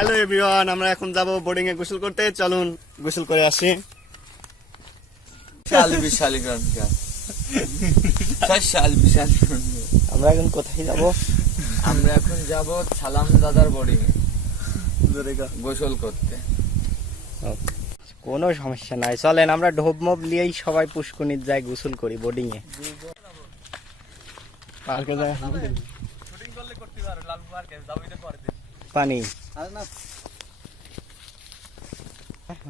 Hello everyone, আমরা এখন যাব বোর্ডিং এ গোসল করতে। চলুন গোসল করে আসি। আমরা এখন কোথায় যাব? আমরা এখন যাব সালাম দাদার বোর্ডিং এ গোসল করতে। কোনো সমস্যা নাই, চলেন আমরা ঢোপ মোপ নিয়েই সবাই পুষ্কনির যাই গোসল করি বোর্ডিং এ। পার্কে যাই পানি।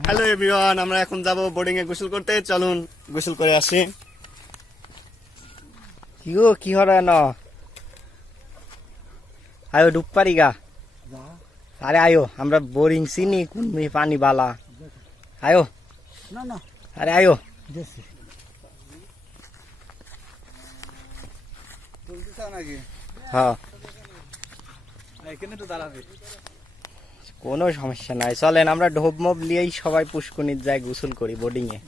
হ্যালো এভরিওয়ান, আমরা এখন যাব বোর্ডিং এ গোসল করতে। চলুন গোসল করে আসি। কি গো, কি হলো না? আয়ো ডুব পারি গা। আরে আয়ো, আমরা বোরিং চিনি কোন পানি বালা। আয়ো না না, আরে আয়ো। হ্যাঁ, এখানে তো দাঁড়াবে। কোনো সমস্যা নাই, চলেন আমরা ঢোপ মোপ নিয়েই সবাই পুষ্কনির যাই গোসল করি বোর্ডিং এ।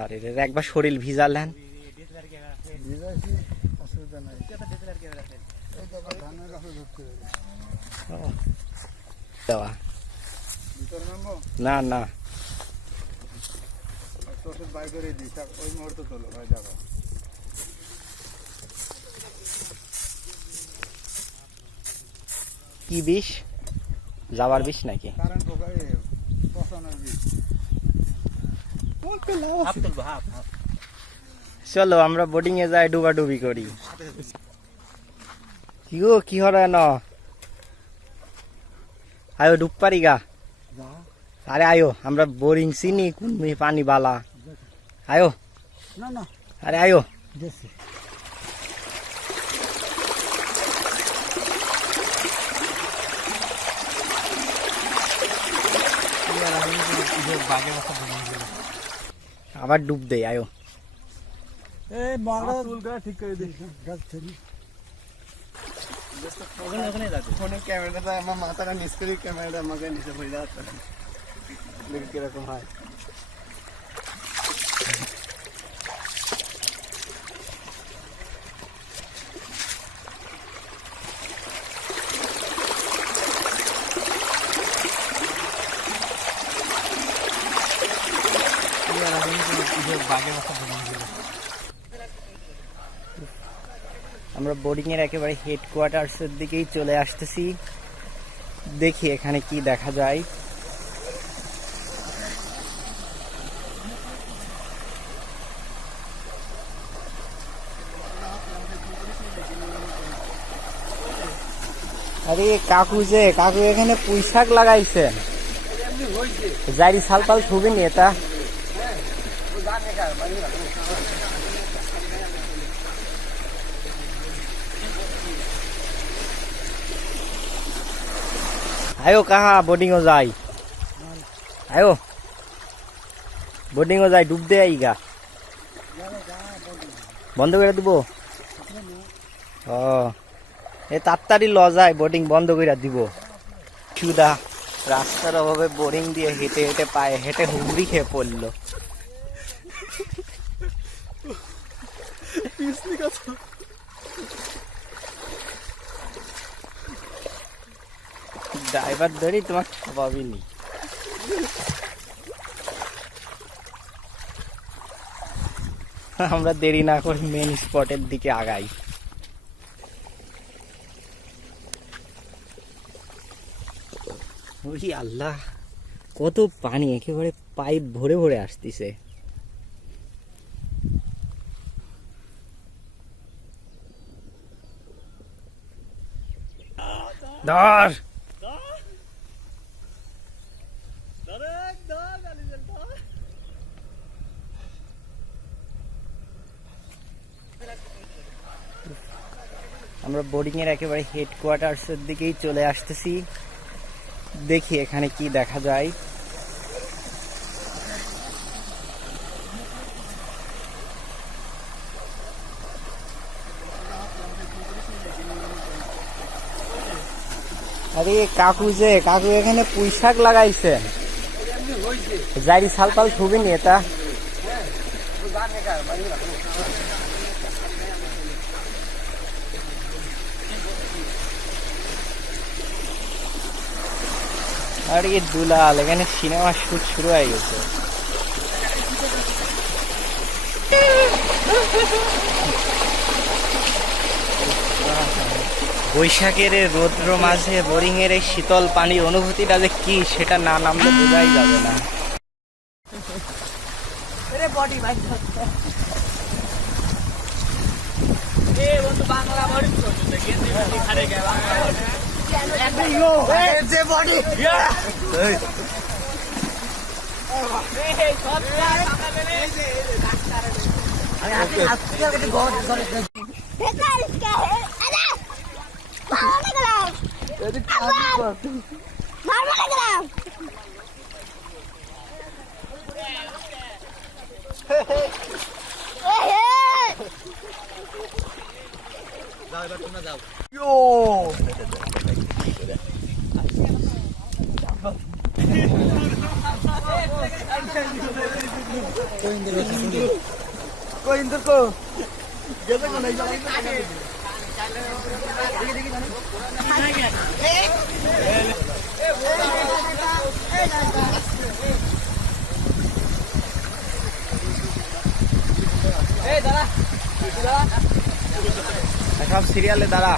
আর এর একবার শরীর ভিজালেন। দেওয়া না না, কি বিষ? যাওয়ার বিষ নাকি? চলো আমরা বোর্ডিং এ যাই, ডুবাডুবি করি। কি গো, কি হলো না? আয়ো ডুব পারি গা। আরে আয়ো, আমরা বোরিং চিনি কোন পানি বালা। আয়ো না না, আরে আয়ো। আবার ডুব দেই, আয়ো। ঠিক করে দিস। ফোনে ক্যামেরাটা আমার মাথাটা নিচ করি, ক্যামেরাটা আমাকে নিচে পড়ে যাচ্ছে। দেখি কিরকম হয়। আমরা বোর্ডিং এর একেবারে হেডকোয়ার্টার্স এর দিকেই চলে আসতেছি। দেখি এখানে কি দেখা যায়। আরে কাকু এখানে পুঁই শাক লাগাইছে। জারি সালপাল ছুবিনি এটা। আয়ো কাহা বোর্ডিং ও যাই। আয়ো বোর্ডিং ও যাই, ডুব দে আইগা। বন্ধ করে দিব। ও এ তাড়াতাড়ি ল যায়, বোর্ডিং বন্ধ করে দিব। সুদা রাস্তার অভাবে বোরিং দিয়ে হেঁটে হেঁটে পায়ে হেঁটে হুমড়ি খেয়ে পড়লো। ড্রাইভার ধরি তোমার খাওয়াবিনি। আমরা দেরি না করে মেন স্পটের দিকে আগাই। ওই আল্লাহ, কত পানি, একেবারে পাইপ ভরে ভরে আসতেছে। ধর আমরা বোর্ডিং এর একেবারে হেডকোয়ার্টার্স এর দিকেই চলে আসতেছি। দেখি এখানে কি দেখা যায়। আরে কাকু এখানে পুঁই শাক লাগাইছে। জারি সালপাল ছুবিনি এটা। আর এই দুলাল এখানে সিনেমা শুট শুরু হয়ে গেছে। বৈশাখের এই রৌদ্র মাঝে বোরিং এর এই শীতল পানির অনুভূতিটা যে কি সেটা না নামলে বোঝাই যাবে না। সব সিরিয়ালে দাঁড়া।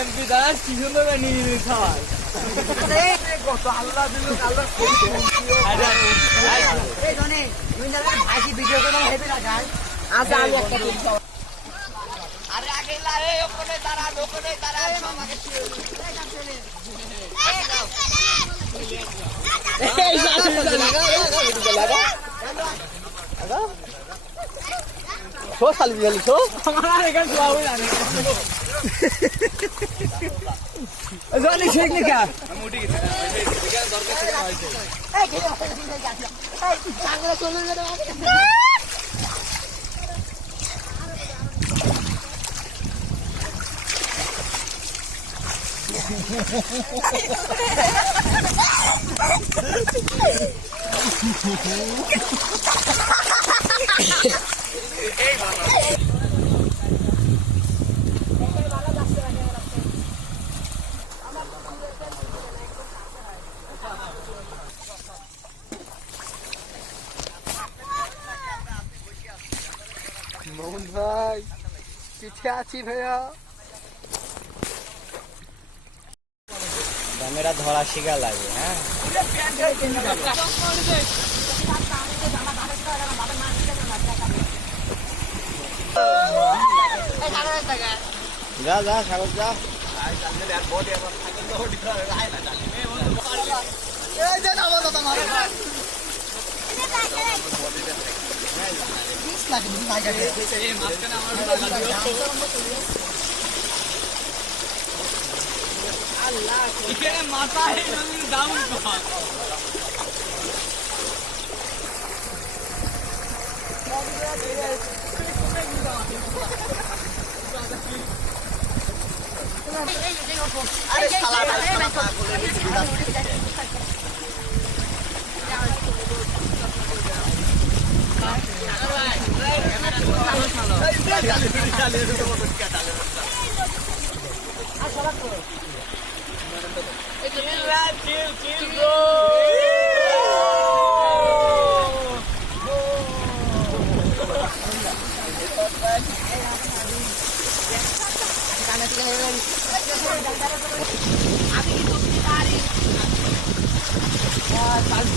এমপি দাঁড়া কি সুন্দর নিয়ে নিয়ে খাওয়ায় মোহন ভাই পিঠে আছি ভাইয়া। ক্যামেরা ধরা শিখা লাগে। হ্যাঁ যা যা সাগর যা। মাথা দাম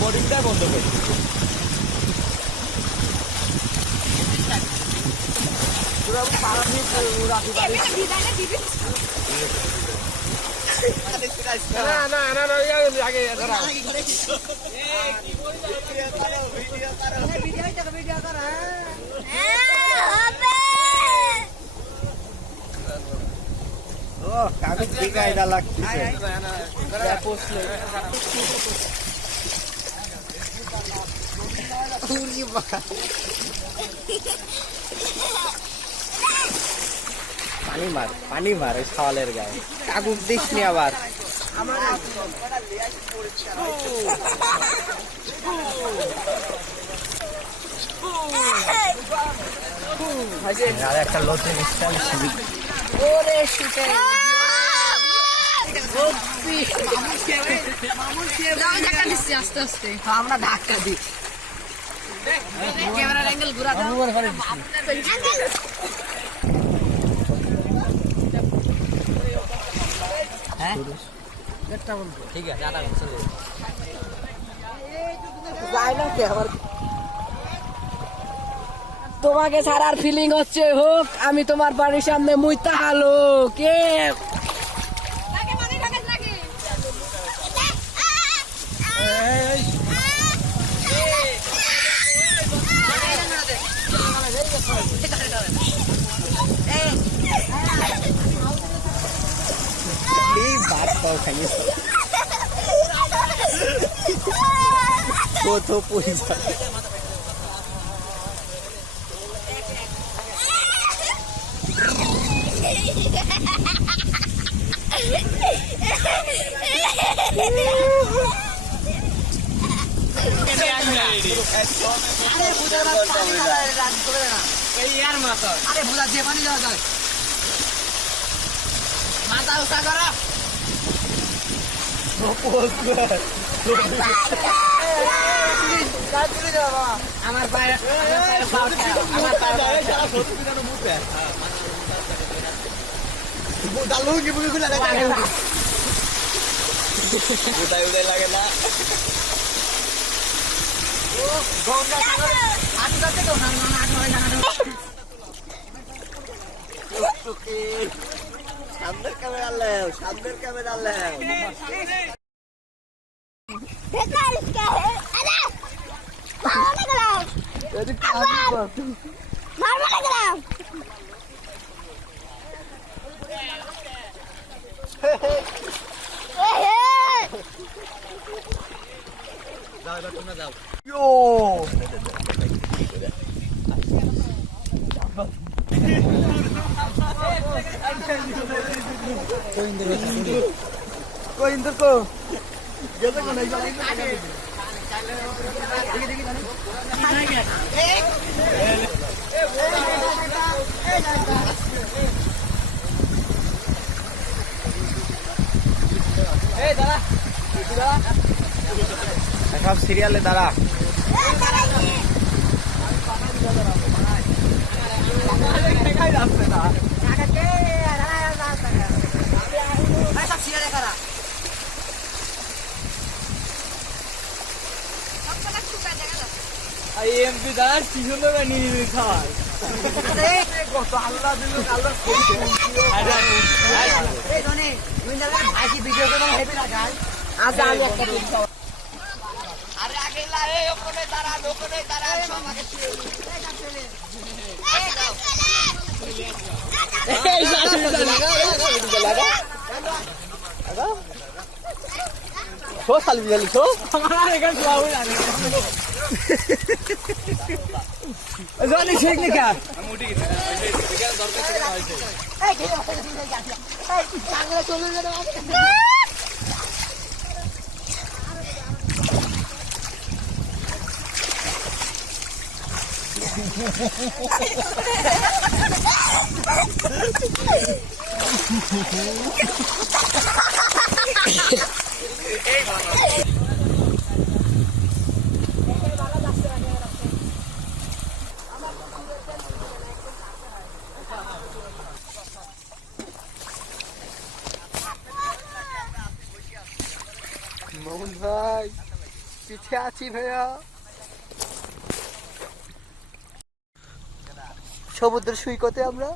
বোর্ডিংটাই বন্ধ করে কাগজ কি কায়দা লাগতেছে। পানি মার ওই শাওয়ালের গায়ে। কাগজ দিস নি আবার। আর একটা লোটের স্টাইল শুরু। ওরে শুটে আস্তে আস্তে আমরা ধাক্কা দিই ক্যামেরার অ্যাঙ্গেল ঘুরা দাও ঠিক আছে আধা ঘন্টা চলে যায় না কে আবার তোমাকে ছাড়ার ফিলিং হচ্ছে হোক আমি তোমার বাড়ির সামনে মুইতা হালো কে এই ভাত পাও খাইয়ে কত পয়সা আরে ভুলা যে পানি দেওয়া যায় মাথা উঠা করো আমার পায়ে আমার লাগে না সামনের ক্যামেরা লেও সামনের ক্যামেরা লেও সব সিরিয়ালে দাঁড়া এমপি দাঁড়া কি সুন্দর নিয়ে নিয়ে খাওয়ায় আচ্ছা আমি একটা ছো সালবি গেলি ছো জানি ঠিক না মোহন ভাই পিঠে আছি ভাইয়া সমুদ্র সৈকতে আমরা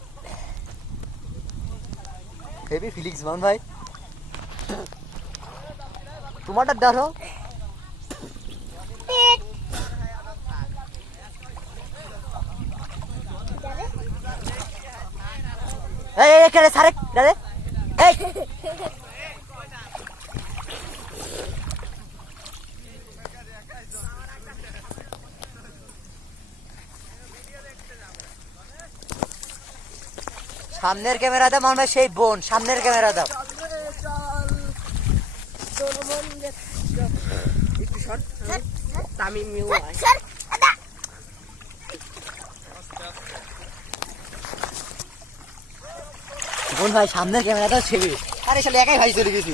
হেভি ফিলিংস মোহন ভাই তোমারটা দেখো এই এখানে সারেক দাদা এই সামনের ক্যামেরা দাও মনে হয় সেই বোন সামনের ক্যামেরা দাও বোন ভাই সামনের ক্যামেরাটা ছেড়ে আরে শালা একাই ভাই চলে গেছি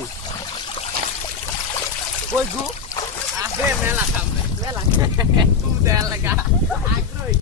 মেলা সামনে মেলা